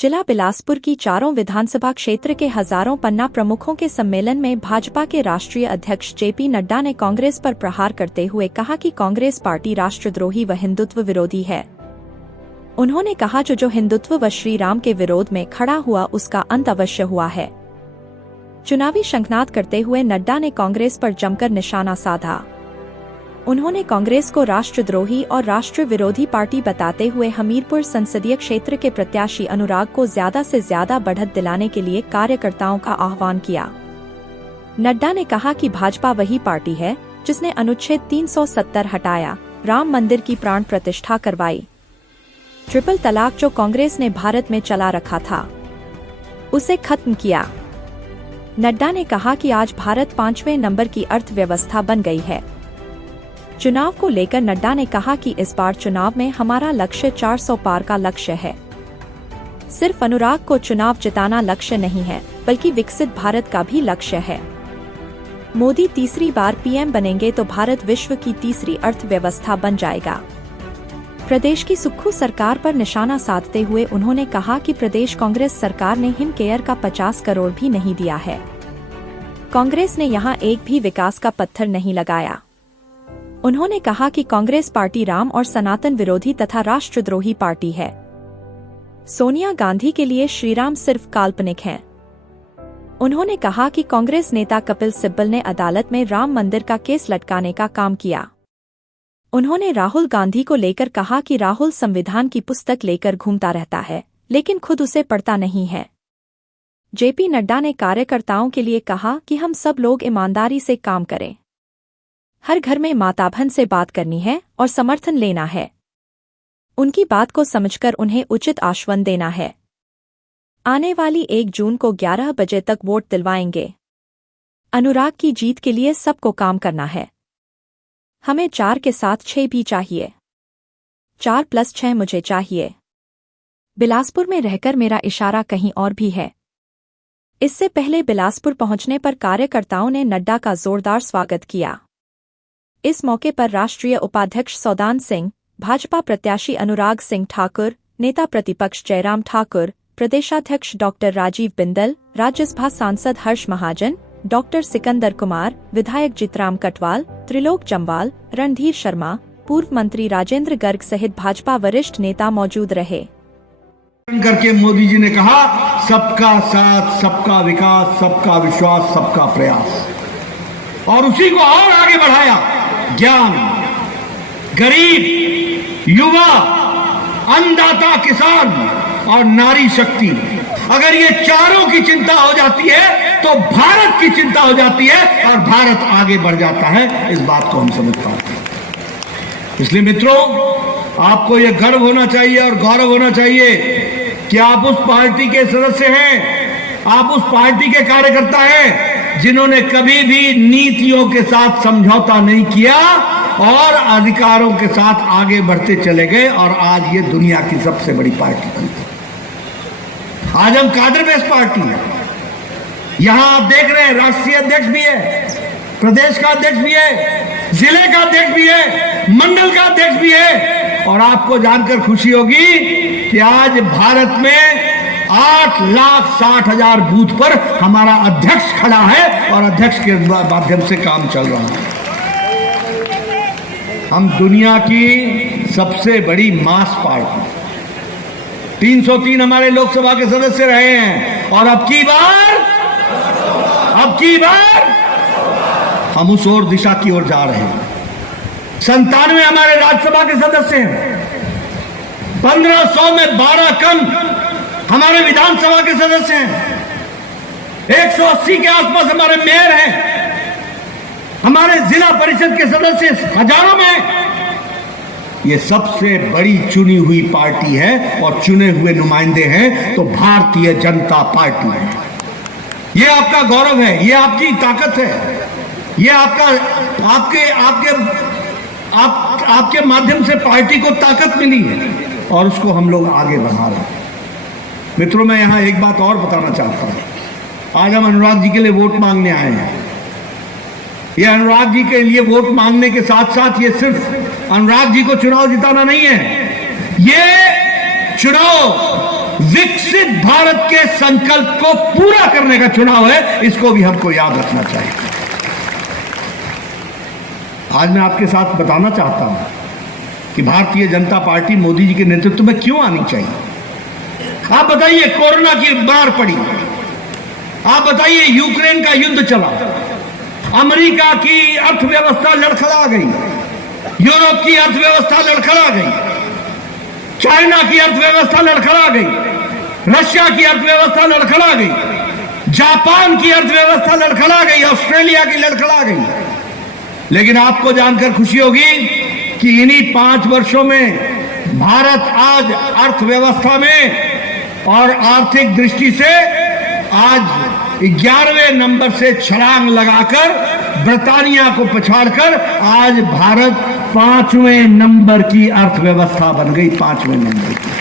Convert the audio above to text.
जिला बिलासपुर की चारों विधानसभा क्षेत्र के हजारों पन्ना प्रमुखों के सम्मेलन में भाजपा के राष्ट्रीय अध्यक्ष जेपी नड्डा ने कांग्रेस पर प्रहार करते हुए कहा कि कांग्रेस पार्टी राष्ट्रद्रोही व हिंदुत्व विरोधी है। उन्होंने कहा जो हिंदुत्व व श्री राम के विरोध में खड़ा हुआ उसका अंत अवश्य हुआ है। चुनावी शंखनाद करते हुए नड्डा ने कांग्रेस पर जमकर निशाना साधा। उन्होंने कांग्रेस को राष्ट्रद्रोही और राष्ट्र विरोधी पार्टी बताते हुए हमीरपुर संसदीय क्षेत्र के प्रत्याशी अनुराग को ज्यादा से ज्यादा बढ़त दिलाने के लिए कार्यकर्ताओं का आह्वान किया। नड्डा ने कहा कि भाजपा वही पार्टी है जिसने अनुच्छेद 370 हटाया, राम मंदिर की प्राण प्रतिष्ठा करवाई, ट्रिपल तलाक जो कांग्रेस ने भारत में चला रखा था उसे खत्म किया। नड्डा ने कहा कि आज भारत 5वें नंबर की अर्थव्यवस्था बन गई है। चुनाव को लेकर नड्डा ने कहा कि इस बार चुनाव में हमारा लक्ष्य 400 पार का लक्ष्य है। सिर्फ अनुराग को चुनाव जिताना लक्ष्य नहीं है बल्कि विकसित भारत का भी लक्ष्य है। मोदी तीसरी बार पीएम बनेंगे तो भारत विश्व की तीसरी अर्थव्यवस्था बन जाएगा। प्रदेश की सुक्खू सरकार पर निशाना साधते हुए उन्होंने कहा कि प्रदेश कांग्रेस सरकार ने हिम केयर का 50 करोड़ भी नहीं दिया है। कांग्रेस ने यहां एक भी विकास का पत्थर नहीं लगाया। उन्होंने कहा कि कांग्रेस पार्टी राम और सनातन विरोधी तथा राष्ट्रद्रोही पार्टी है। सोनिया गांधी के लिए श्रीराम सिर्फ काल्पनिक हैं। उन्होंने कहा कि कांग्रेस नेता कपिल सिब्बल ने अदालत में राम मंदिर का केस लटकाने का काम किया। उन्होंने राहुल गांधी को लेकर कहा कि राहुल संविधान की पुस्तक लेकर घूमता रहता है लेकिन खुद उसे पढ़ता नहीं है। जेपी नड्डा ने कार्यकर्ताओं के लिए कहा कि हम सब लोग ईमानदारी से काम करें। हर घर में माता बहन से बात करनी है और समर्थन लेना है। उनकी बात को समझकर उन्हें उचित आश्वासन देना है। आने वाली 1 जून को 11 बजे तक वोट दिलवाएंगे। अनुराग की जीत के लिए सबको काम करना है। हमें 4 के साथ 6 भी चाहिए। 4 + 6 मुझे चाहिए। बिलासपुर में रहकर मेरा इशारा कहीं और भी है। इससे पहले बिलासपुर पहुंचने पर कार्यकर्ताओं ने नड्डा का जोरदार स्वागत किया। इस मौके पर राष्ट्रीय उपाध्यक्ष सौदान सिंह, भाजपा प्रत्याशी अनुराग सिंह ठाकुर, नेता प्रतिपक्ष जयराम ठाकुर, प्रदेशाध्यक्ष डॉक्टर राजीव बिंदल, राज्यसभा सांसद हर्ष महाजन, डॉक्टर सिकंदर कुमार, विधायक जितराम कटवाल, त्रिलोक जम्वाल, रणधीर शर्मा, पूर्व मंत्री राजेंद्र गर्ग सहित भाजपा वरिष्ठ नेता मौजूद रहे। करके मोदी जी ने कहा सबका साथ, सबका विकास, सबका विश्वास, सबका प्रयास, और उसी को और आगे बढ़ाया। ज्ञान, गरीब, युवा, अन्नदाता, किसान और नारी शक्ति, अगर ये चारों की चिंता हो जाती है तो भारत की चिंता हो जाती है और भारत आगे बढ़ जाता है। इस बात को हम समझ पाते हैं। इसलिए मित्रों, आपको यह गर्व होना चाहिए और गौरव होना चाहिए कि आप उस पार्टी के सदस्य हैं, आप उस पार्टी के कार्यकर्ता हैं जिन्होंने कभी भी नीतियों के साथ समझौता नहीं किया और अधिकारों के साथ आगे बढ़ते चले गए और आज ये दुनिया की सबसे बड़ी पार्टी बन गई। आज हम काडर बेस्ड पार्टी है। यहां आप देख रहे हैं राष्ट्रीय अध्यक्ष भी है, प्रदेश का अध्यक्ष भी है, जिले का अध्यक्ष भी है, मंडल का अध्यक्ष भी है। और आपको जानकर खुशी होगी कि आज भारत में 8,60,000 बूथ पर हमारा अध्यक्ष खड़ा है और अध्यक्ष के माध्यम से काम चल रहा है। हम दुनिया की सबसे बड़ी मास पार्टी, 303 हमारे लोकसभा के सदस्य रहे हैं और अब की बार हम उस ओर दिशा की ओर जा रहे हैं। 97 हमारे राज्यसभा के सदस्य हैं, 1500 में 12 कम हमारे विधानसभा के सदस्य हैं, 180 के आसपास हमारे मेयर हैं, हमारे जिला परिषद के सदस्य हजारों में। ये सबसे बड़ी चुनी हुई पार्टी है और चुने हुए नुमाइंदे हैं तो भारतीय जनता पार्टी है। ये आपका गौरव है, ये आपकी ताकत है, ये आपके माध्यम से पार्टी को ताकत मिली है और उसको हम लोग आगे बढ़ा रहे हैं। मित्रों, मैं यहां एक बात और बताना चाहता हूं। आज हम अनुराग जी के लिए वोट मांगने आए हैं। ये अनुराग जी के लिए वोट मांगने के साथ साथ ये सिर्फ अनुराग जी को चुनाव जिताना नहीं है, ये चुनाव विकसित भारत के संकल्प को पूरा करने का चुनाव है, इसको भी हमको याद रखना चाहिए। आज मैं आपके साथ बताना चाहता हूं कि भारतीय जनता पार्टी मोदी जी के नेतृत्व में क्यों आनी चाहिए। आप बताइए, कोरोना की मार पड़ी, आप बताइए यूक्रेन का युद्ध चला, अमेरिका की अर्थव्यवस्था लड़खड़ा गई, यूरोप की अर्थव्यवस्था लड़खड़ा गई, चाइना की अर्थव्यवस्था लड़खड़ा गई, रशिया की अर्थव्यवस्था लड़खड़ा गई, जापान की अर्थव्यवस्था लड़खड़ा गई, ऑस्ट्रेलिया की लड़खड़ा गई। लेकिन आपको जानकर खुशी होगी कि इन्हीं 5 वर्षों में भारत आज अर्थव्यवस्था में और आर्थिक दृष्टि से आज 11वें नंबर से छलांग लगाकर ब्रिटानिया को पछाड़कर आज भारत 5वें नंबर की अर्थव्यवस्था बन गई, 5वें नंबर की।